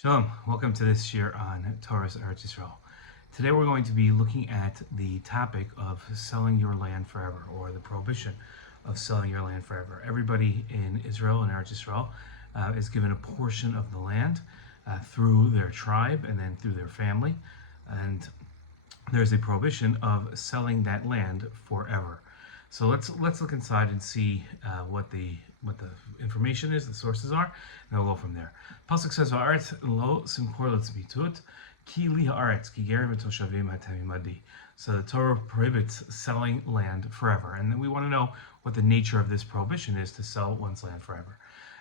Shalom, welcome to this shir on Torat Eretz Yisrael. Today we're going to be looking at the topic of selling your land forever, or the prohibition of selling your land forever. Everybody in Israel and Eretz Yisrael is given a portion of the land through their tribe and then through their family, and there's a prohibition of selling that land forever. So let's look inside and see what the information is, the sources are, and we'll go from there. Pasuk says, "Haaretz lo simchor letzmitut, ki li haaretz ki gerim v'toshavim hatem imadi." So the Torah prohibits selling land forever, and then we want to know what the nature of this prohibition is to sell one's land forever.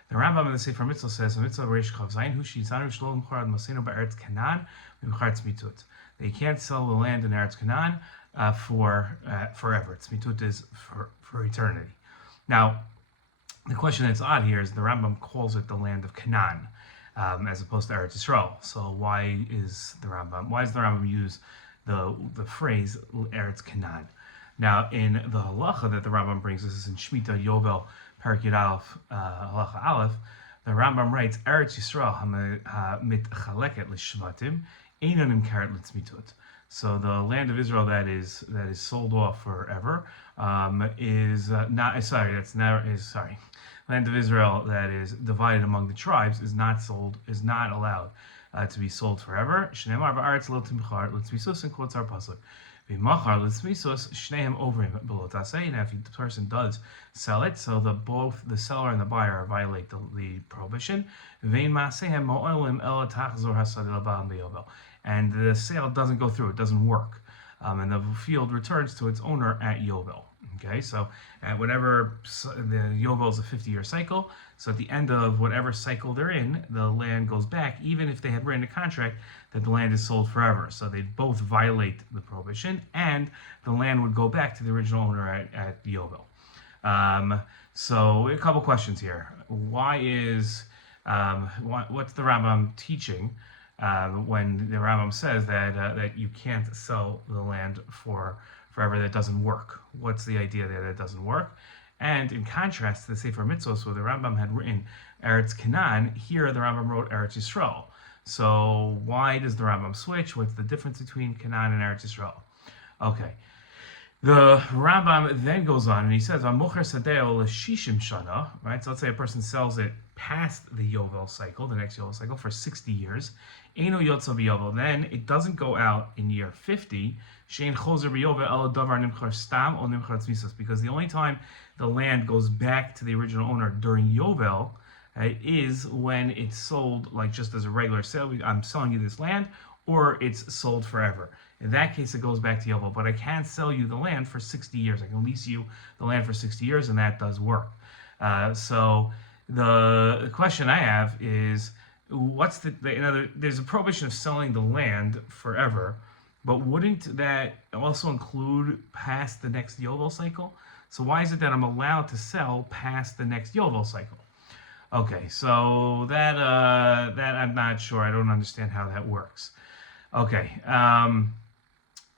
The Rambam in the Sefer Mitzvah says, "Mitzvah reish chav zayin hu shitzanu shlom chorad masenu ba'eretz Canaan v'mchar tzmitut." They can't sell the land in Eretz Canaan for forever. Tzmitut is for eternity. Now, the question that's odd here is the Rambam calls it the land of Canaan, as opposed to Eretz Yisrael. So why does the Rambam use the phrase Eretz Canaan? Now, in the halacha that the Rambam brings, this is in Shemitah Yovel Parak Yud Aleph halacha Aleph, the Rambam writes, Eretz Yisrael mitchaleket l'shvatim einanim karet l'tzmitut. So the land of Israel that is sold off forever Land of Israel that is divided among the tribes is not allowed to be sold forever. Shneimar v'aretz lo timchar l'tzmisos, and quotes our parsel. V'machar l'tzmisos shneim ovrim below tasei. Now, if the person does sell it, so both the seller and the buyer violate the prohibition. V'ein ma'asehem mo'olim el tachzor hasad el ba'al beyovel. And the sale doesn't go through; it doesn't work, and the field returns to its owner at Yovel. Okay, so at whatever the Yovel is a 50-year cycle, so at the end of whatever cycle they're in, the land goes back, even if they had written a contract that the land is sold forever. So they both violate the prohibition, and the land would go back to the original owner at Yovel. So a couple questions here. What's the Rambam teaching when the Rambam says that you can't sell the land forever? That doesn't work. What's the idea that it doesn't work? And in contrast to the Sefer Mitzvos, where the Rambam had written Eretz Canaan, here the Rambam wrote Eretz Yisrael. So why does the Rambam switch? What's the difference between Canaan and Eretz Yisrael? Okay. The Rambam then goes on and he says, "Amocher sadeo l'shishim shana." Right. So let's say a person sells it past the Yovel cycle, the next Yovel cycle, for 60 years. Eino yotza b'Yovel. Then it doesn't go out in year 50. Shein chozer b'Yovel el davar nimchar stam or nimchar tzmisos. Because the only time the land goes back to the original owner during Yovel is when it's sold, like just as a regular sale. I'm selling you this land, or it's sold forever. In that case, it goes back to Yovel, but I can't sell you the land for 60 years. I can lease you the land for 60 years, and that does work. So the question I have is, there's a prohibition of selling the land forever, but wouldn't that also include past the next Yovel cycle? So why is it that I'm allowed to sell past the next Yovel cycle? Okay, so that I'm not sure. I don't understand how that works. Okay.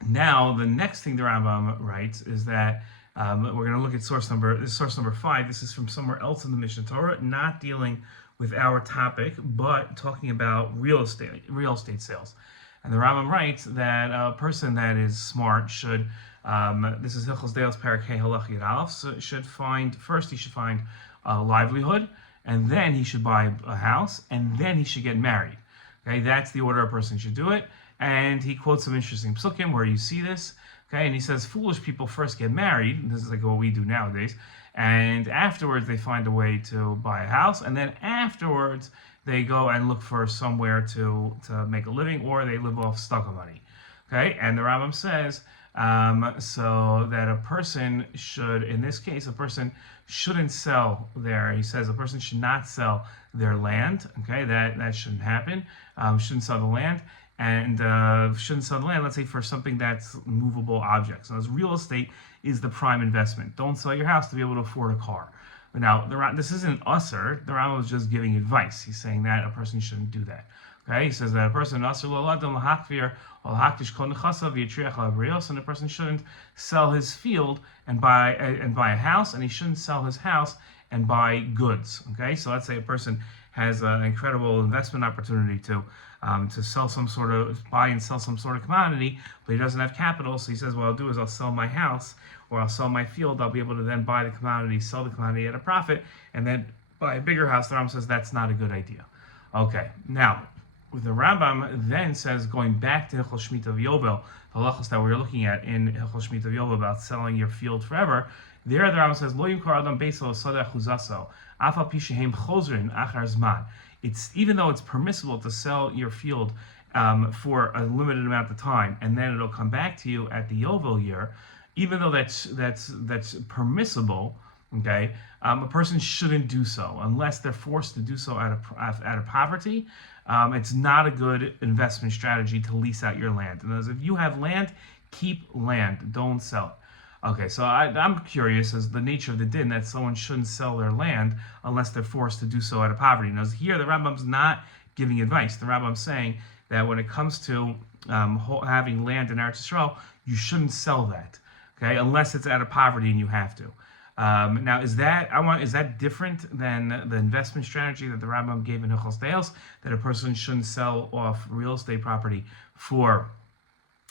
Now, the next thing the Rambam writes is that we're going to look at source number 5. This is from somewhere else in the Mishnah Torah, not dealing with our topic, but talking about real estate sales. And the Rambam writes that a person that is smart should, this is Hilchos Deos Parak Hey Halach Yud Aleph, so he should find a livelihood, and then he should buy a house, and then he should get married. Okay, that's the order a person should do it. And he quotes some interesting psukim where you see this. Okay, and he says foolish people first get married. And this is like what we do nowadays. And afterwards they find a way to buy a house, and then afterwards they go and look for somewhere to make a living, or they live off stucco money. Okay, and the Rambam says so that a person should, in this case, a person shouldn't sell he says a person should not sell their land. Okay, that shouldn't happen. Shouldn't sell the land. And shouldn't sell the land, let's say, for something that's movable objects. So as real estate is the prime investment. Don't sell your house to be able to afford a car. But now, this isn't usher. The Rambam was just giving advice. He's saying that a person shouldn't do that. Okay, he says that a person usher lo adam lahakvir or lahaktish kol nechasav yitriach labrios, and a person shouldn't sell his field and buy a house, and he shouldn't sell his house and buy goods. Okay, so let's say a person has an incredible investment opportunity to buy and sell some sort of commodity, but he doesn't have capital. So he says, what I'll do is I'll sell my house or I'll sell my field. I'll be able to then buy the commodity, sell the commodity at a profit, and then buy a bigger house. The Rambam says that's not a good idea. Okay, now the Rambam then says, going back to Hilchos Shemitah V'Yovel, the halachos that we were looking at in Hilchos Shemitah V'Yovel about selling your field forever. There, the Rambam says, Lo yimkar adam beiso l'sodeh chuzaso, af al pi shehem chozrin achar zman. It's even though it's permissible to sell your field for a limited amount of time, and then it'll come back to you at the Yovel year. Even though that's permissible, okay, a person shouldn't do so unless they're forced to do so out of poverty. It's not a good investment strategy to lease out your land. And if you have land, keep land, don't sell it. Okay, so I'm curious as the nature of the din that someone shouldn't sell their land unless they're forced to do so out of poverty. Now here the Rambam's not giving advice. The Rambam's saying that when it comes to having land in Eretz Yisrael, you shouldn't sell that, okay, unless it's out of poverty and you have to. Now, is that different than the investment strategy that the Rambam gave in Hilchos Deos, that a person shouldn't sell off real estate property for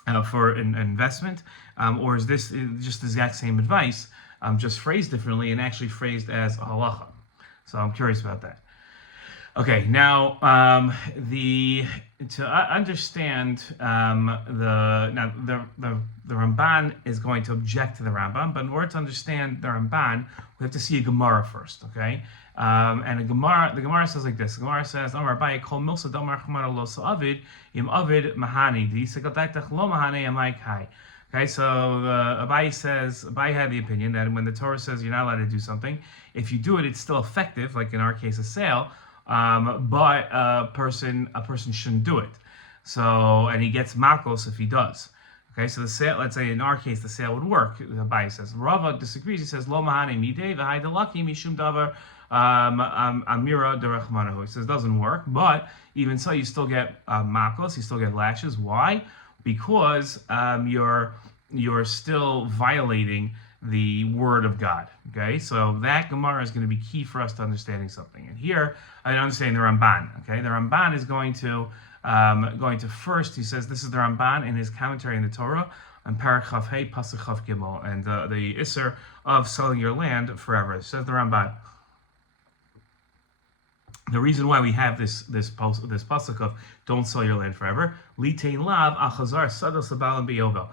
an investment, or is this just the exact same advice, just phrased differently and actually phrased as a halacha? So I'm curious about that. Okay, now to understand the Ramban is going to object to the Rambam, but in order to understand the Ramban, we have to see a Gemara first, okay? And the Gemara says like this. The Gemara says, "Amar Abaye kol milsa damar chumana lo sa'avid im avid mahani di sekataitach lo mahani amai kai." Okay, so Abaye had the opinion that when the Torah says you're not allowed to do something, if you do it, it's still effective. Like in our case, a sale. But a person shouldn't do it. So, and he gets makos if he does. Okay, so the sale, let's say in our case, the sale would work. Abaye says. Rava disagrees. He says, Lo mahane midei v'hai delaki mishum davar amira derechmanahu. He says it doesn't work, but even so, you still get makos, you still get lashes. Why? Because you're still violating the word of God. Okay, so that Gemara is going to be key for us to understanding something. And here, I understand the Ramban. Okay, the Ramban is going to first. He says this is the Ramban in his commentary in the Torah on Parak Chav Hey Pasuk Chav Gimel, and the Isser of selling your land forever. It says the Ramban. The reason why we have this pasuk of don't sell your land forever, Litein Lav Achazar Sados Abalim B'Yovel.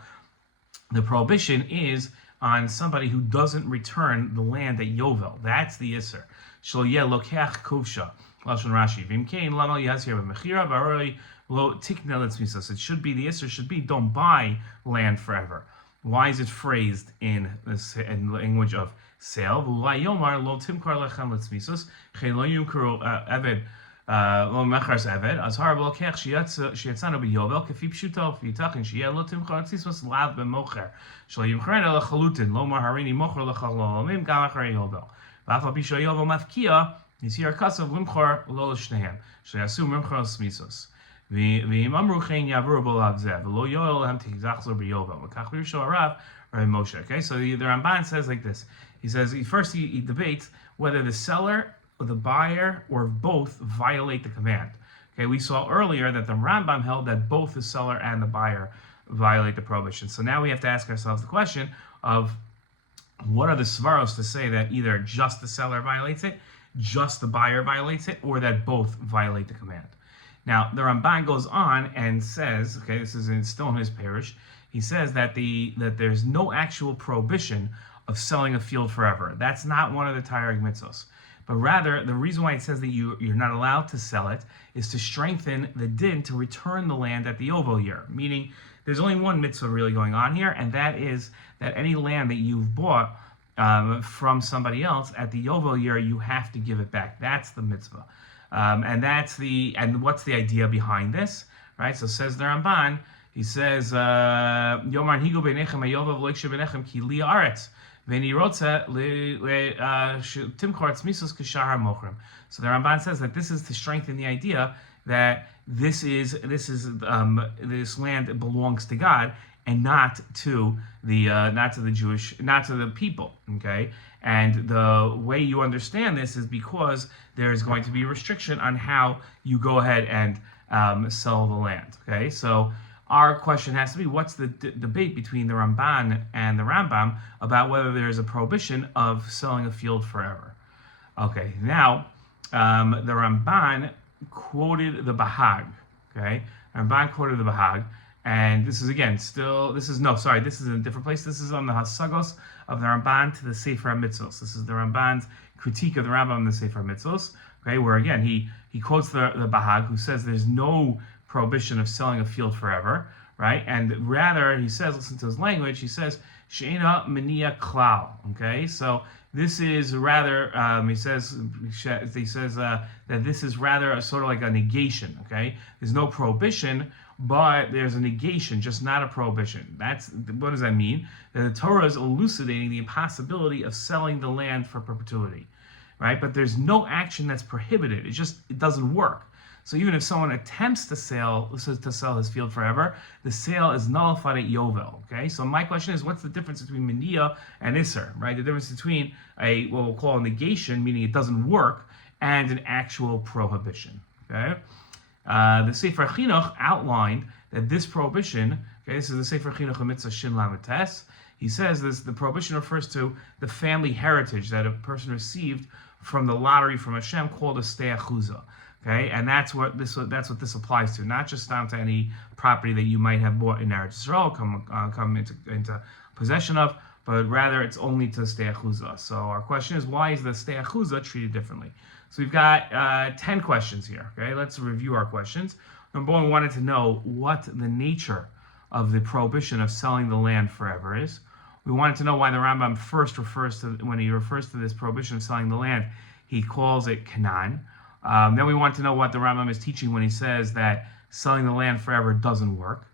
The prohibition is on somebody who doesn't return the land at Yovel. That's the Isser. Shlo yeh lokeach kovsha. Lashon Rashi. V'imkein lamal yasir b'mechira v'aroi lo tiknel etzmisas. It should be, the Isser should be, don't buy land forever. Why is it phrased in language of sale? V'ulai yomar lo timkar lechem etzmisas. Chen lo yumkru eved lo mechars eved. Azhar b'lokeach shiyatzanu b'Yovel kefi pshuto v'yitachin sheyeh lo timkar etzmisas lav b'mocher. Shlo yimcharen el chalutin lo maharini mocher lechalolomim gam achar Yovel. V'afal bisho Yovel mafkia yisir kasav limchor lo l'shnehem. Sheyasu mimchar etzmisas. V'im amru chen yavuru b'lav zeh v'lo yoel lehem tichzachzor b'Yovel. V'kach b'risho arav Rabbi Moshe. Okay, so the Ramban says like this. He says he debates whether the seller or the buyer or both violate the command. Okay, we saw earlier that the Rambam held that both the seller and the buyer violate the prohibition. So now we have to ask ourselves the question of what are the svaros to say that either just the seller violates it, just the buyer violates it, or that both violate the command. Now the Ramban goes on and says, okay, this is still in his parish. He says that there's no actual prohibition of selling a field forever. That's not one of the Taryag mitzvos. But rather, the reason why it says that you're not allowed to sell it is to strengthen the din to return the land at the Yovel year. Meaning, there's only one mitzvah really going on here, and that is that any land that you've bought from somebody else at the Yovel year, you have to give it back. That's the mitzvah. And what's the idea behind this? Right? So says the Ramban, he says, Yomar higo beinechem hayovel v'loikshe beinechem ki li haaretz. So the Ramban says that this is to strengthen the idea that this land belongs to God and not to the people. Okay, And the way you understand this is because there's going to be a restriction on how you go ahead and sell the land. Okay, so our question has to be, what's the debate between the Ramban and the Rambam about whether there's a prohibition of selling a field forever? Okay, now the Ramban quoted the Bahag. Okay, Ramban quoted the Bahag, and this is again this is in a different place. This is on the Hasagos of the Ramban to the Sefer HaMitzvos. This is the Ramban's critique of the Rambam in the Sefer HaMitzvos. Okay, where again he quotes the Bahag, who says there's no prohibition of selling a field forever, right? And rather he says, listen to his language. He says she'ena menia klal. Okay, so this is rather he says that this is rather a sort of like a negation. Okay, there's no prohibition, but there's a negation, just not a prohibition. What does that mean? That the Torah is elucidating the impossibility of selling the land for perpetuity, right? But there's no action that's prohibited. It doesn't work. So even if someone attempts to sell his field forever, the sale is nullified at Yovel. Okay. So my question is, what's the difference between Mania and Isser, right? The difference between what we'll call a negation, meaning it doesn't work, and an actual prohibition. Okay. The Sefer Chinuch outlined that this prohibition, okay, this is the Sefer Chinuch Mitzvah Shin Lametes. He says the prohibition refers to the family heritage that a person received from the lottery from Hashem, called a ste'achuza. Okay, and that's what this applies to, not just down to any property that you might have bought in Eretz Yisrael, come into possession of, but rather it's only to ste'achuza. So our question is, why is the ste'achuza treated differently? So we've got 10 questions here. Okay, let's review our questions. Number one, we wanted to know what the nature of the prohibition of selling the land forever is. We wanted to know why the Rambam first when he refers to this prohibition of selling the land, he calls it Canaan. Then we want to know what the Rambam is teaching when he says that selling the land forever doesn't work.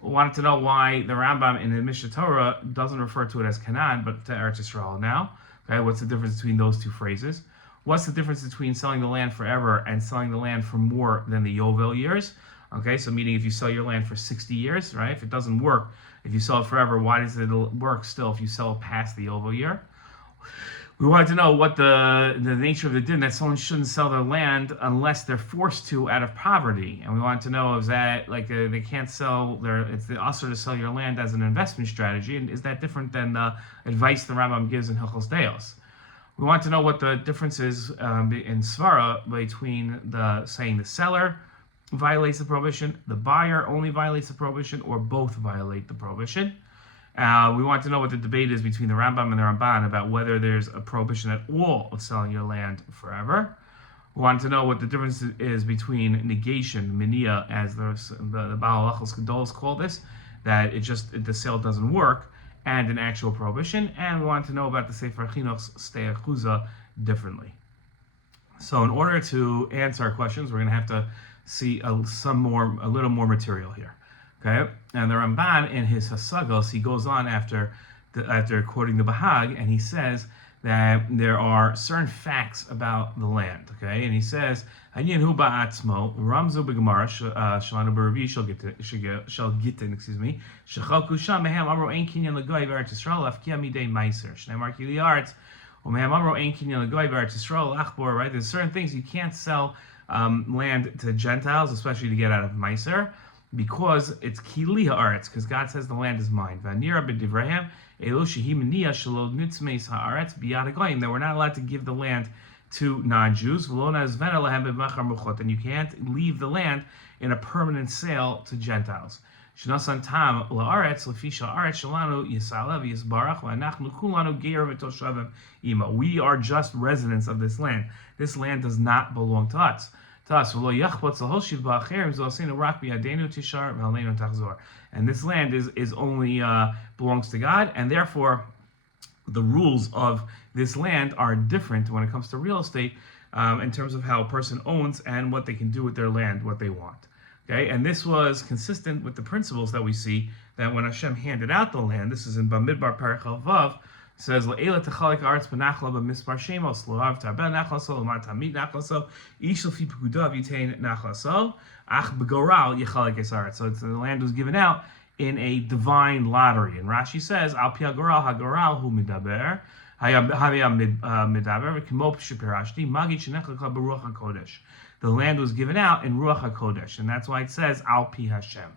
We wanted to know why the Rambam in the Mishnah Torah doesn't refer to it as Canaan, but to Eretz Yisrael now. Okay, what's the difference between those two phrases? What's the difference between selling the land forever and selling the land for more than the Yovel years? Okay, so meaning if you sell your land for 60 years, right? If it doesn't work, if you sell it forever, why does it work still if you sell it past the Yovel year? We wanted to know what the nature of the din, that someone shouldn't sell their land unless they're forced to out of poverty. And we wanted to know, is that like they can't sell it's the usher to sell your land as an investment strategy, and is that different than the advice the Rambam gives in Hilchos Deos? We want to know what the difference is in Svara between saying the seller violates the prohibition, the buyer only violates the prohibition, or both violate the prohibition. We want to know what the debate is between the Rambam and the Ramban about whether there's a prohibition at all of selling your land forever. We want to know what the difference is between negation, mania, as the Baal Halachos Gedolos call this, that the sale doesn't work, and an actual prohibition. And we want to know about the Sefer Chinuch's ste'achuza differently. So in order to answer our questions, we're going to have to see a little more material here. Okay, and the Ramban in his Hasagos, he goes on after quoting the Bahag, and he says that there are certain facts about the land. Okay, and he says, "Hanyin hu ba'atzmo ramzu b'gemara shalanu b'revi shal gittin shechalku sham mehem amro ein kinyan l'goy v'Eretz Yisrael afkia midei meiser shneimar ki li'aretz u'mehem amro ein kinyan l'goy v'Eretz Yisrael achbor." Right, there's certain things you can't sell land to Gentiles, especially to get out of meiser, because it's kili haaretz, because God says the land is mine. V'anira b'divrayim elu shehi meniya shelo nitzmeis haaretz biyad hagoyim, that we're not allowed to give the land to non-Jews. V'lo nazven alehem b'machar muchot, and you can't leave the land in a permanent sale to Gentiles. Shnasan tam la'aretz lefisha haaretz shelanu yisalev yisbarach v'anachnu kulanu geir v'toshavim ima. We are just residents of this land. This land does not belong to us. And this land is only belongs to God, and therefore the rules of this land are different when it comes to real estate in terms of how a person owns and what they can do with their land, what they want. Okay, and this was consistent with the principles that we see that when Hashem handed out the land. This is in Bamidbar Parachal Vav. Says Le'ela techalik arts benachla b'mispar shemos lo'av tabel nachlaso l'mar tamid nachlaso ish l'fi pekudav yitain nachlaso ach begoral yechalik esaretz. So the land was given out in a divine lottery, and Rashi says al pi hagoral hu midaber The land was given out in Ruach HaKodesh, and that's why it says Al Pi Hashem.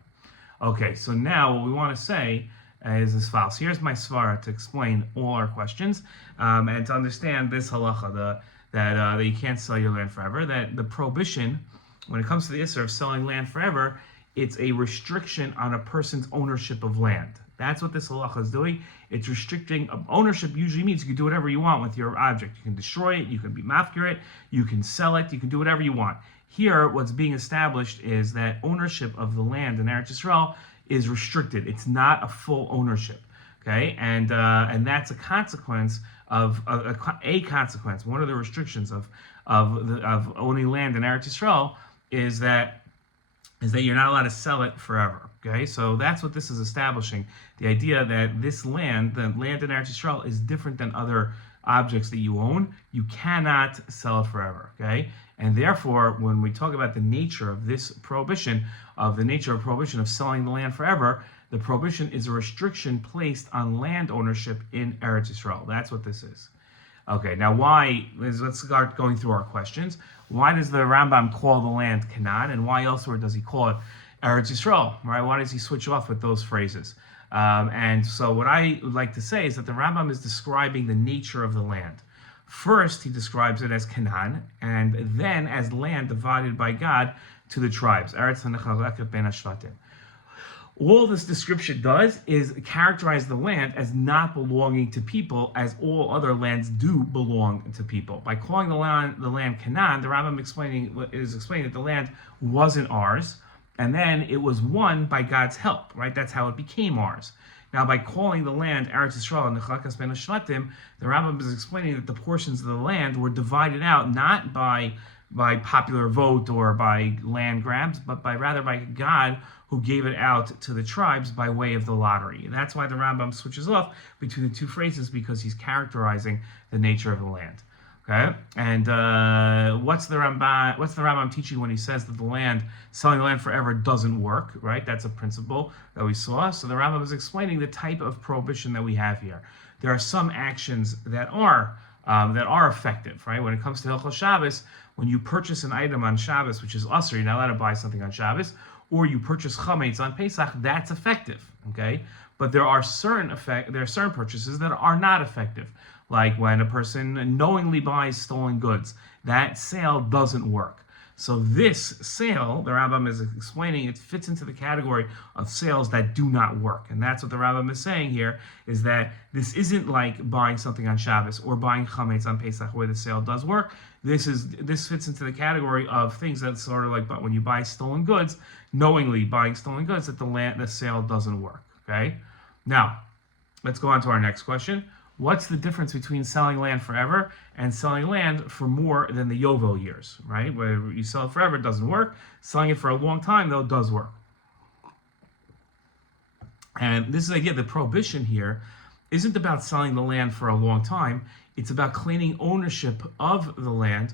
Okay, so now what we want to say is as follows. Here's my svara to explain all our questions, and to understand this halacha, that you can't sell your land forever, that the prohibition, when it comes to the issur of selling land forever, it's a restriction on a person's ownership of land. That's what this halacha is doing. It's restricting ownership. Usually means you can do whatever you want with your object. You can destroy it, you can be mafkir it, you can sell it, you can do whatever you want. Here, what's being established is that ownership of the land in Eretz Yisrael is restricted. It's not a full ownership. Okay, and that's a consequence of a consequence. One of the restrictions of owning land in Eretz Yisrael is that you're not allowed to sell it forever. Okay, so that's what this is establishing. The idea that this land, the land in Eretz Yisrael, is different than other objects that you own. You cannot sell it forever. Okay, and therefore, when we talk about the nature of this prohibition, of selling the land forever, the prohibition is a restriction placed on land ownership in Eretz Yisrael. That's what this is. Okay, now let's start going through our questions. Why does the Rambam call the land Canaan, and why elsewhere does he call it Eretz Yisrael? Right? Why does he switch off with those phrases? And so what I would like to say is that the Rambam is describing the nature of the land. First, he describes it as Canaan, and then as land divided by God to the tribes. Eretz HaNechaleket Ben HaShvatim. All this description does is characterize the land as not belonging to people, as all other lands do belong to people. By calling the land Canaan, the Rambam is explaining that the land wasn't ours, and then it was won by God's help. Right? That's how it became ours. Now, by calling the land Eretz Yisrael and Nechalkas Ben HaShvatim, the Rambam is explaining that the portions of the land were divided out not by popular vote or by land grabs, but rather by God, who gave it out to the tribes by way of the lottery. And that's why the Rambam switches off between the two phrases, because he's characterizing the nature of the land. Okay, and what's the Rambam teaching when he says that selling the land forever doesn't work? Right, that's a principle that we saw. So the Rambam is explaining the type of prohibition that we have here. There are some actions that are effective. Right, when it comes to Hilchos Shabbos, when you purchase an item on Shabbos, which is usher, you're not allowed to buy something on Shabbos, or you purchase chametz on Pesach, that's effective. Okay, but there are certain purchases that are not effective. Like when a person knowingly buys stolen goods, that sale doesn't work. So this sale, the Rambam is explaining, it fits into the category of sales that do not work. And that's what the Rambam is saying here, is that this isn't like buying something on Shabbos or buying chametz on Pesach where the sale does work. This fits into the category of things that's sort of like, but when you buy stolen goods, knowingly buying stolen goods, that the sale doesn't work. Okay? Now, let's go on to our next question. What's the difference between selling land forever and selling land for more than the Yovel years, right? Where you sell it forever, it doesn't work. Selling it for a long time, though, does work. And this is the idea, the prohibition here isn't about selling the land for a long time. It's about claiming ownership of the land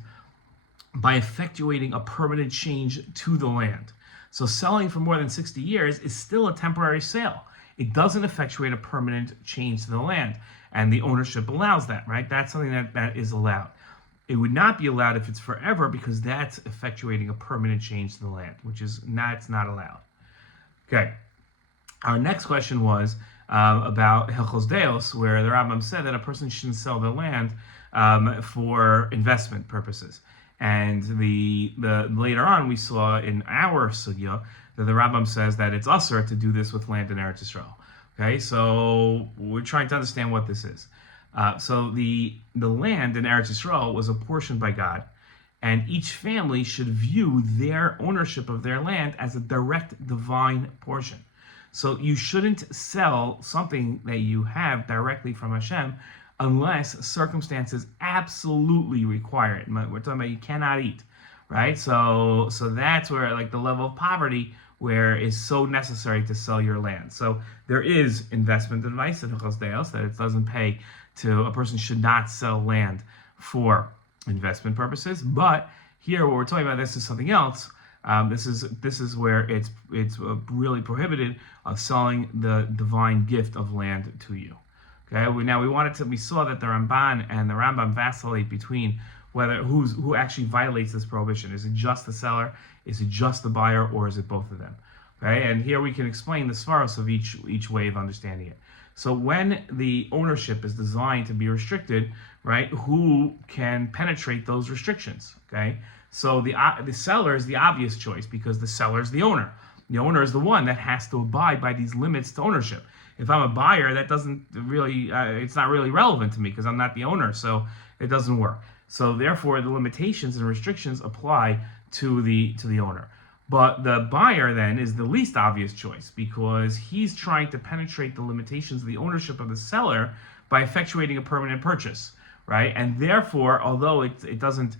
by effectuating a permanent change to the land. So selling for more than 60 years is still a temporary sale. It doesn't effectuate a permanent change to the land. And the ownership allows that, right? That's something that is allowed. It would not be allowed if it's forever, because that's effectuating a permanent change to the land, which is not allowed. Okay. Our next question was about Hilchos Deos, where the Rambam said that a person shouldn't sell their land for investment purposes. And the later on we saw in our sugya that the Rambam says that it's usher to do this with land in Eretz Yisrael. Okay, so we're trying to understand what this is. So the land in Eretz Yisrael was apportioned by God, and each family should view their ownership of their land as a direct divine portion. So you shouldn't sell something that you have directly from Hashem unless circumstances absolutely require it. We're talking about you cannot eat, right? So that's where, like, the level of poverty where it's so necessary to sell your land. So there is investment advice in Hilchos Deos that it doesn't pay to, a person should not sell land for investment purposes. But here, what we're talking about, this is something else. This is where it's really prohibited of selling the divine gift of land to you. Okay, we saw that the Ramban and the Rambam vacillate between who actually violates this prohibition. Is it just the seller? Is it just the buyer? Or is it both of them? Okay, and here we can explain the svaros of each way of understanding it. So when the ownership is designed to be restricted, right, who can penetrate those restrictions? Okay, so the seller is the obvious choice because the seller is the owner. The owner is the one that has to abide by these limits to ownership. If I'm a buyer, that doesn't really, it's not really relevant to me because I'm not the owner, so it doesn't work. So therefore, the limitations and restrictions apply to the owner. But the buyer then is the least obvious choice because he's trying to penetrate the limitations of the ownership of the seller by effectuating a permanent purchase, right? And therefore, although it doesn't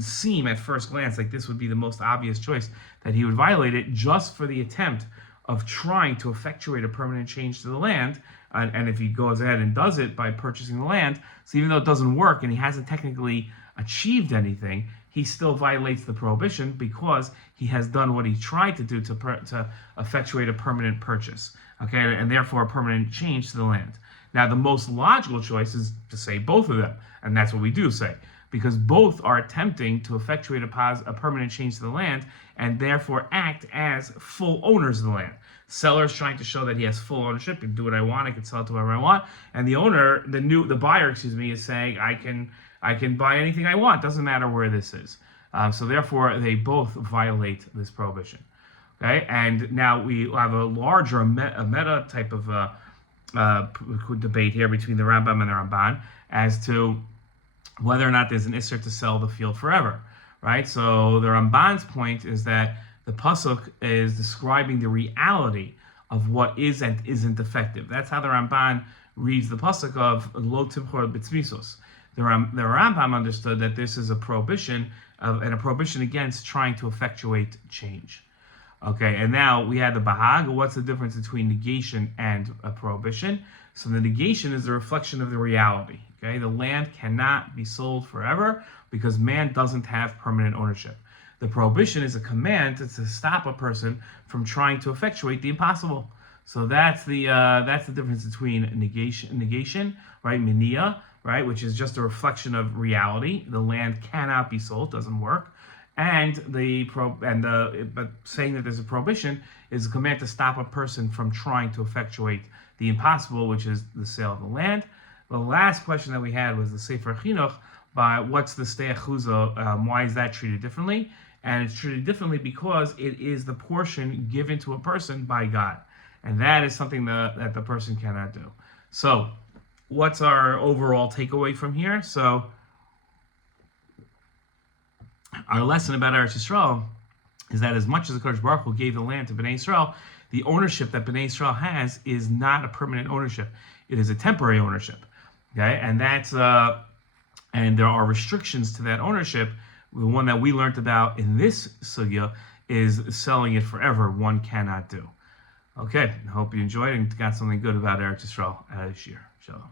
seem at first glance like this would be the most obvious choice that he would violate it, just for the attempt of trying to effectuate a permanent change to the land, and if he goes ahead and does it by purchasing the land, so even though it doesn't work and he hasn't technically achieved anything, he still violates the prohibition because he has done what he tried to do to effectuate a permanent purchase, okay, and therefore a permanent change to the land. Now, the most logical choice is to say both of them, and that's what we do say, because both are attempting to effectuate a permanent change to the land and therefore act as full owners of the land. Seller is trying to show that he has full ownership. I can do what I want. I can sell it to whoever I want. And the owner, the buyer, is saying I can buy anything I want. Doesn't matter where this is. So therefore, they both violate this prohibition. Okay, and now we have a larger meta type of debate here between the Rambam and the Ramban as to whether or not there's an isser to sell the field forever, right? So the Ramban's point is that the pasuk is describing the reality of what is and isn't effective. That's how the Ramban reads the pasuk of lo timchor b'tzmisos. The Rambam understood that this is a prohibition and a prohibition against trying to effectuate change. Okay, and now we had the Bahag. What's the difference between negation and a prohibition? So the negation is a reflection of the reality. Okay, the land cannot be sold forever because man doesn't have permanent ownership. The prohibition is a command to stop a person from trying to effectuate the impossible. So that's the difference between negation, right, minia, right, which is just a reflection of reality. The land cannot be sold, doesn't work. And but saying that there's a prohibition is a command to stop a person from trying to effectuate the impossible, which is the sale of the land. The last question that we had was the Sefer Chinuch, by what's the stei achuza, why is that treated differently? And it's treated differently because it is the portion given to a person by God. And that is something that the person cannot do. So what's our overall takeaway from here? So our lesson about Eretz Yisrael is that as much as the Kadosh Baruch Hu gave the land to Bnei Yisrael, the ownership that Bnei Yisrael has is not a permanent ownership. It is a temporary ownership. Okay, and and there are restrictions to that ownership. The one that we learned about in this sugya is selling it forever. One cannot do. Okay, I hope you enjoyed and got something good about Eretz Yisrael out of this year. Shalom.